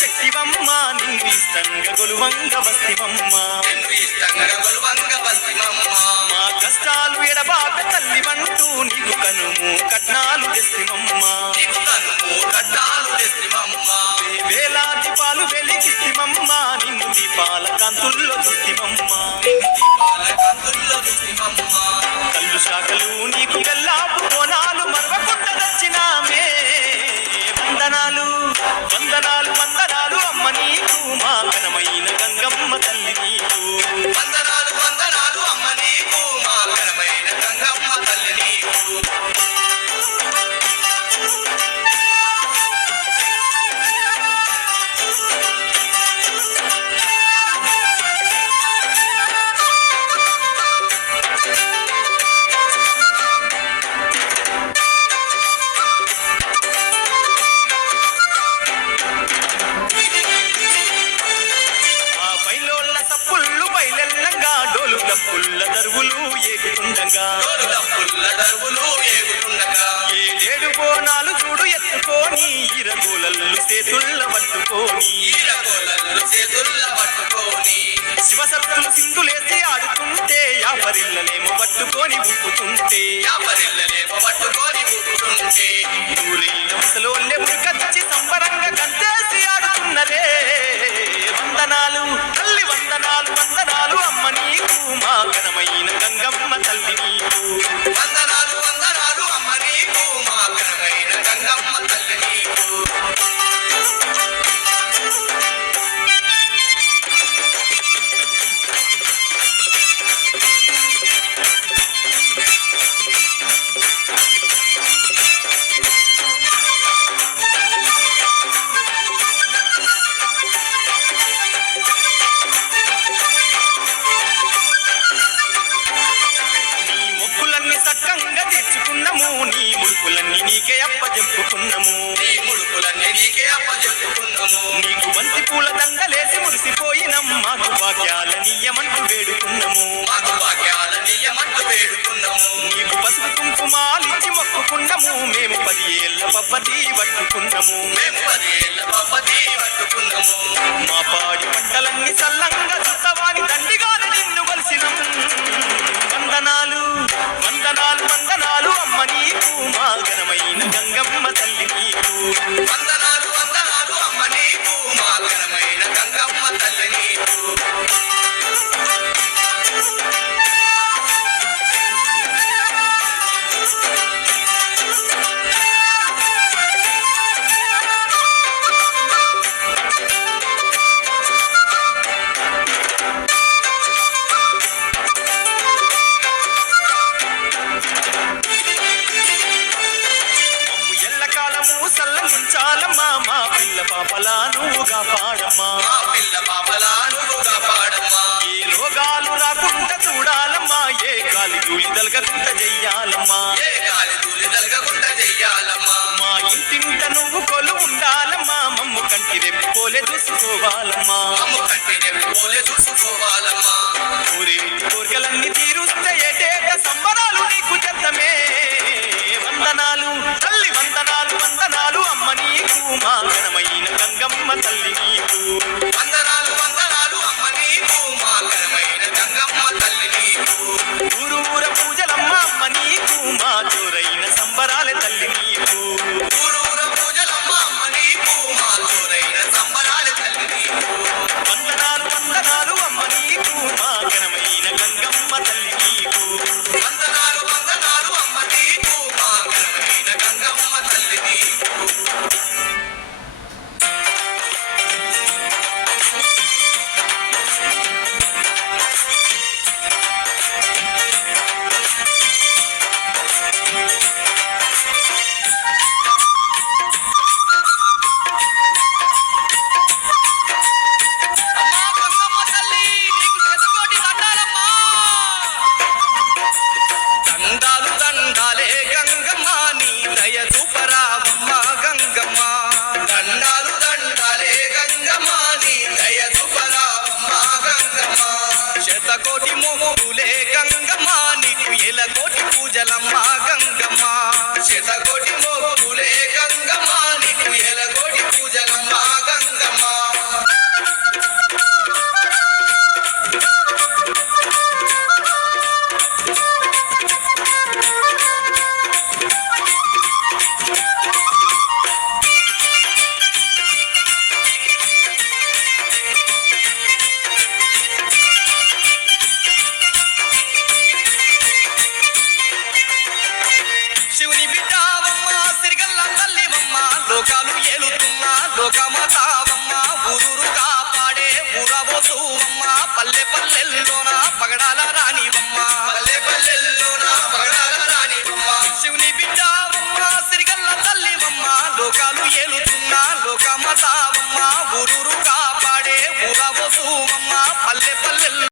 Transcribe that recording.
శక్తివమ్మ నిన్ను ఇష్టంగా గొలువంగ వస్తివమ్మ మా కష్టాలు ఎడబాక తల్లివంటూ నీకు కనుము కట్నాలు తెస్తివమ్మ వేలా దీపాలు వెలిగిస్తివమ్మ నిన్ను దీపాల కాంతుల్లో చూస్తివమ్మ కళ్ళు శాఖలు నీకు గల్లాపు కోనాలు మరవకుండా దచ్చినామే వందనాలు వందనాలు వందనాలు అమ్మ నీకు మా ఘనమైన గంగమ్మ తల్లి నీకు వందనాలు వందనాలు అమ్మ నీకు మా ఘనమైన గంగమ్మ తల్లి నీకు పుల్ల దరువులు ఏగుతుండగా ఏడేడు బోనాలు చూడు ఎత్తుకొని ఇరగోలల్లు చేతుల్ల పట్టుకొని శివసత్తులు సింధులేసి ఆడుతుంటే యాపరిల్లనేమో పట్టుకొని ఊపుతుంటే ఊరైన ముసలోళ్ళే మురికచ్చి సంబరంగా కంటేసి ఆడుతున్నరే వందనాలు తల్లి వందనాలు వందనాలు అమ్మ నీకు మా ఘనమైన గంగమ్మ తల్లి నీకు వందనాలు వందనాలు అమ్మ నీకు మా ఘనమైన గంగమ్మ తల్లి నీకు సక్కంగా తీర్చుకున్నాము నీ ముడుపులన్నీ నీకే అప్పజెప్పుకున్నాము నీకు బంతి పూల దండలేసి మురిసిపోయినం మాకు భాగ్యాలనీయమంటూ వేడుకున్నాము నీకు పసుపు కుంకుమాలిచ్చి మొక్కుకున్నాము మేము 10 ఏళ్ల పబ్బతి పట్టుకున్నాము మా పాడి పంటలన్నీ చల్లంగా చుట్టవాని దండిగాన నిన్ను వలసినం వందనాలు వందనాలు వందనాలు అమ్మ నీకు మా ఘనమైన గంగమ్మ తల్లి నీకు వందనాలు వందనాలు అమ్మ నీకు మా ఘనమైన గంగమ్మ తల్లి నీకు సల్లముంచాలమ్మా మా పిల్ల పాపలా నువ్వుగా పాడమ్మా ఏ రోగాలు రాకుండా చూడాలమ్మా ఏ గాలి ధూళి దలగకుండా చెయ్యాలమ్మా మా ఇంటింట నువ్వు కొలు ఉండాలమ్మా మమ్ము కంటి రెప్పి పోలే చూసుకోవాలమ్మా ఊరేటి కోరికలన్నీ తీరుస్తే ఏటేట సంబరాలు నీకు చెత్తమే వందనాలు తల్లి వందనాలు వందనాలు అమ్మ నీకు మా ఘనమైన గంగమ్మ తల్లి నీకు వందనాలు వందనాలు అమ్మ నీకు మా ఘనమైన గంగమ్మ తల్లి నీకు ఊరు ఊర పూజలమ్మ అమ్మ నీకు మా జోరైన సంబరాల తల్లి నీకు ఊరూర పూజలమ్మ అమ్మ నీకు మా జోరైన సంబరాల తల్లి నీకు వందనాలు వందనాలు అమ్మ నీకు మా ఘనమైన గంగమ్మ తల్లి లోకాలు ఏలుతున్న లోకమాతావమ్మ ఊరూరు కాపాడే ఊరబోతువమ్మ పల్లె పల్లెల్లోన పగడాల రానివమ్మ పల్లె పల్లెల్లోన పగడాల రానివమ్మ శివుని బిడ్డవమ్మ సిరిగల్ల తల్లివమ్మ లోకాలు ఏలుతున్న లోకమాతావమ్మ ఊరూరు